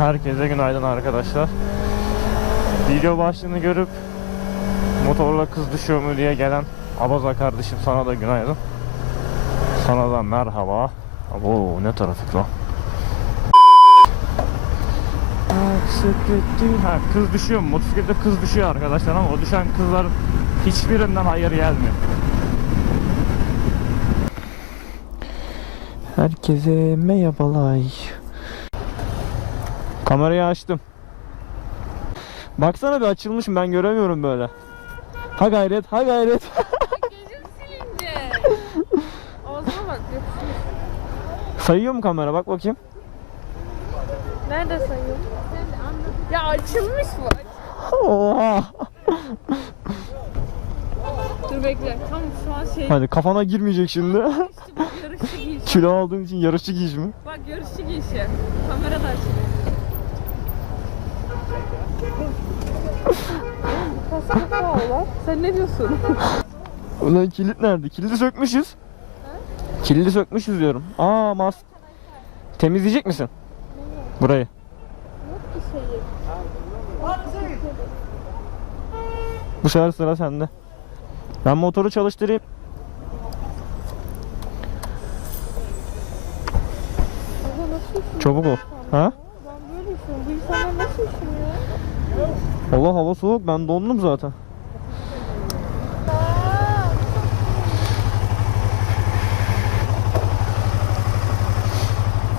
Herkese günaydın arkadaşlar. Video başlığını görüp motorla kız düşüyor mu diye gelen Abaza kardeşim sana da günaydın. Sana da merhaba. Abo ne trafik lan. Ha, kız düşüyor mu? Kız düşüyor arkadaşlar ama o düşen kızlar hiçbirinden hayır gelmiyor. Herkese merhabalar. Kamerayı açtım. Baksana bir açılmışım ben göremiyorum böyle. Ha gayret, ha gayret. Gözüm bak. Sayıyor mu kamera? Bak bakayım. Nerede sayıyor? Ya açılmış bu. Oha. Dur bekle. Tam şu an şey. Hadi kafana girmeyecek şimdi. İşte bu yarışçı giyişi. Kilo aldığın için yarışçı giyiş mi? Bak yarışçı giyişi. Kamera da açılıyor. Kaskı. Sen ne diyorsun? Ulan kilit nerede? Kilidi sökmüşüz. Kilidi sökmüşüz diyorum. Aa mas. Temizleyecek misin? Burayı. Yok bir şeyi. Bu sefer sıra sende. Ben motoru çalıştırayım. Çabuk ol. Ha? Bu insanlar nasıl üşümüyor? Allah hava soğuk. Ben dondum zaten.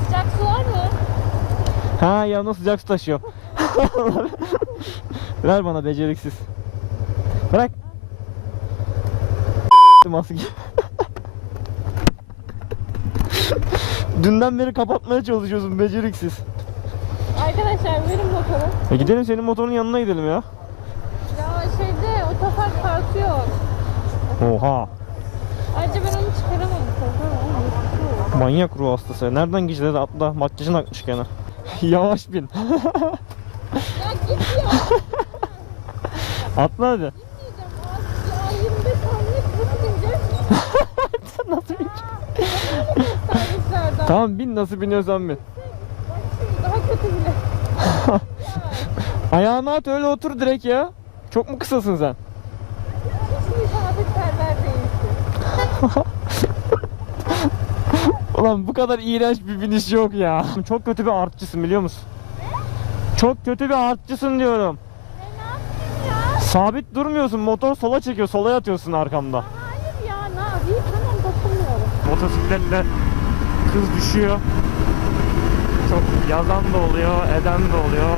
Sıcak su var mı? Ha yanına sıcak su taşıyor. Ver bana beceriksiz. Bırak. Maske. Dünden beri kapatmaya çalışıyorsun beceriksiz. Arkadaşlar verin bakalım. E gidelim senin motorun yanına gidelim ya. Ya şeyde otopark tartıyor. Oha. Ayrıca ben onu çıkaramadım. Korkarım. Manyak ruh hastası. Nereden geçti atla makyajın akmış gene. Yavaş bin. Ya git ya. Atla hadi. Gitmeyeceğim. Ya 25 saniye nasıl bineceğiz? Nasıl bin? Servislerden. Tamam bin nasıl biniyorsan bin. Daha kötü bile. Ayağını at öyle otur direkt ya. Çok mu kısasın sen? Hiç misafirperver değilsin. Ulan bu kadar iğrenç bir biniş yok ya. Çok kötü bir artçısın biliyor musun? Çok kötü bir artçısın diyorum. Sabit durmuyorsun. Motor sola çekiyor. Sola yatıyorsun arkamda. Hayır ya ne yapayım? Tamam dokunmuyorum. Motosikletle kız düşüyor. Yazan da oluyor, eden de oluyor.